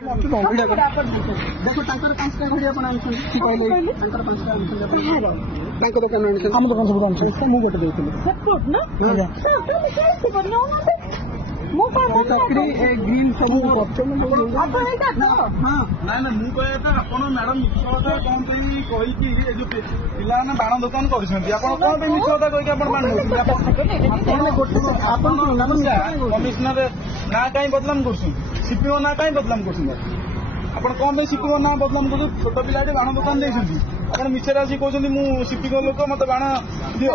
देखो तांकर 5टा घड़ी आपण आनछन कहले तांकर 5टा आनछन तांकर दुकान आनछन हम दुकान सब आनछन मु गोटे देथिले सपोर्ट ना तो बढ़िया मु का चाकरी ग्रीन सब करछन आपण एटा तो हां ना ना मु कहए तो आपण मैडम मिछता कोन पई कहि कि ए जो पिला ना बाण दुकान करछन आपण कोन पई मिछता कहि कि आपण बाण आपण गोटे आपण कमिश्नर ना काई बदनाम करछन सीपीओ ना काई बदनाम करछन आपण कौन पे सीपीओ ना बदनाम कर छोट पिला बाण दुकान देखी आप मिछे आसी कहते मुझे सीपीओ लोक मत बाण दियो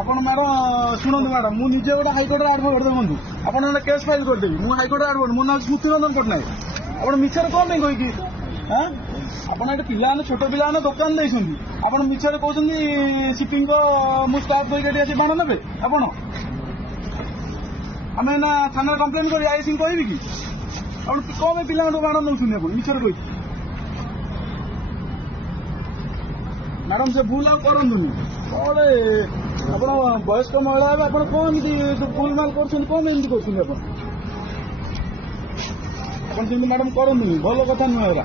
आपण मैडम शुणु मैडम मुझे गोटे हाइकोर्ट आडभोट देखूँ आप केस फाइल करदेवी मुझे हाइकोर्ट आडभोट मो ना स्मृति रंजन पट्टनायक आप मिछे कौन पे कहीकि आपड़ पिला छोट पिला दुकान देखते आप मिछे कहते सीपी को स्टाफ करके आसी बाण ने आपण आम ना थाना कम्प्लेन कर आई कहि कि आप कौन पिला बाण नौ मिछर कही मैडम से भूल आप करूँ कौन आप वयस्क महिला आप कौन भूल माल कर कौन एमती कर मैडम करूँ भल कथा नुह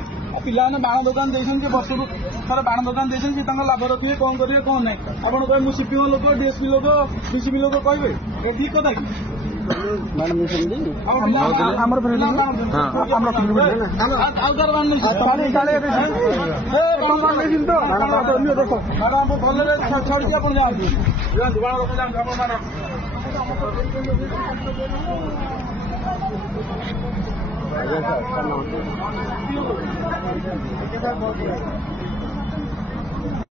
पिला बाण दुकान देखते वर्ष को थोड़ा बाण दुकान देखते लाभ रखिए कौन करेंगे कौन ना आप कहे सीपीओ लोक डीएसपी लोक डीसीपी लोक कहे ये ठीक कथा कि मैडम छाड़